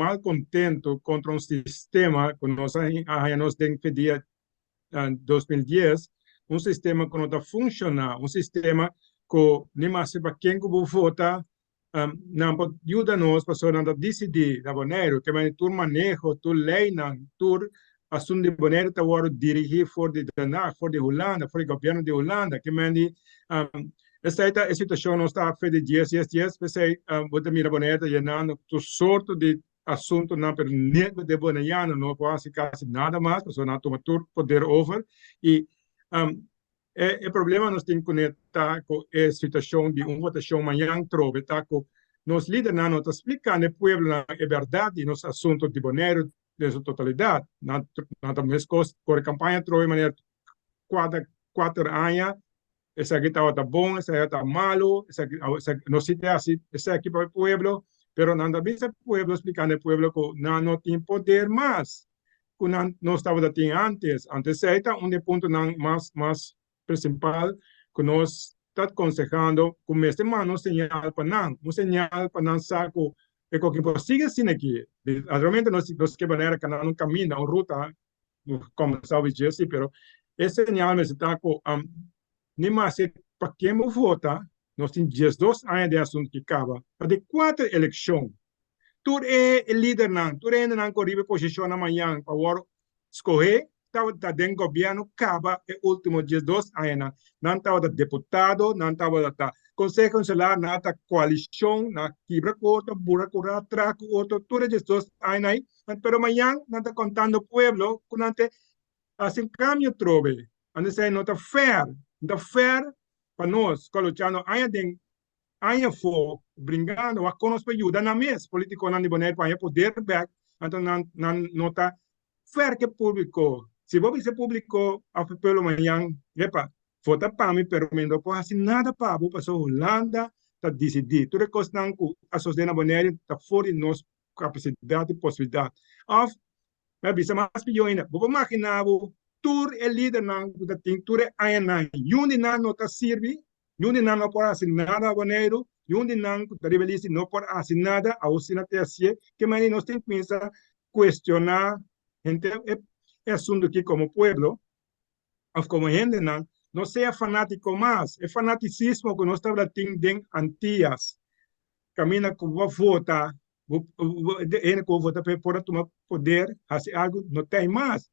mal contento contra um sistema que nós nos pedia em 2010, um sistema que não está funcionando, um sistema que nem mais para quem que vou votar, não pode ajudar nós para decidir na Boneiro, que vai tu manejo, tu lei, tu assunto de Boneiro está agora dirigir for de Traha, for de Holanda, for o governo de Holanda, que mandi essa é a situação não está feita dias, pensei, vou mira Boneiro llenando tu sorte de assunto não per nego de Boneriano, não quase nada mais, pessoa não toma todo poder over e o problema nós temos que conectar com a situação de uma votação amanhã trove, tá com nos líderes não está explicando ao povo a verdade nos assuntos de Boneiro de sua totalidade, não também com a campanha trove maneira quatro anos. Essa aqui está bom, essa aqui está malo, não se tem assim, essa aqui para o povo, pero não dá bem o povo explicando ao povo que não tem poder mais, que não estava tendo antes. Antes era ponto mais principal que nós está aconsejando que este mano señal para não, um señal para não saco é que sigue assim aqui. Realmente nós que maneira que não caminha uma ruta como sabe dizer, pero esse señal me está com nem mais para quem eu vota, nós temos 12 anos de assunto que acaba, de 4 eleições. Tu é o líder, tu ainda corribe posição amanhã para escolher, está dentro do governo, acaba o último 12 anos. Não estava deputado, não estava conselho consular, não está coalição, não quebra corta, burra curada, traco, outro, tudo 12 anos aí. Mas amanhã não está contando o povo, que não tem assim caminho trove. Não está fair. Não fair para nós, colocando ainda for brincando, a conosco para ajudar na mesa, Politiconan de Boneiro para poder back, então não está fair que público. Se você público, a pelo amanhã, epa, vota para mim, pero não pode assim nada para a pessoa Holanda, está decidir. Tudo que estão com a sociedade Boneiro, está fora de nossa capacidade e possibilidade. Mas bisa mais pior ainda, vou imaginar, tur é líder não, tur é ainda, onde não está serve, onde não pode assinar nada Boneiro, onde não está rebelião, não pode assinar nada, a usina te assim, que mais nós temos que pensar, questionar, gente, é assunto aqui como pueblo, como gente não seja fanático mais, é fanaticismo que nós estamos tendo antias, camina com a vota, ele que vota para tomar poder, fazer algo, não tem mais.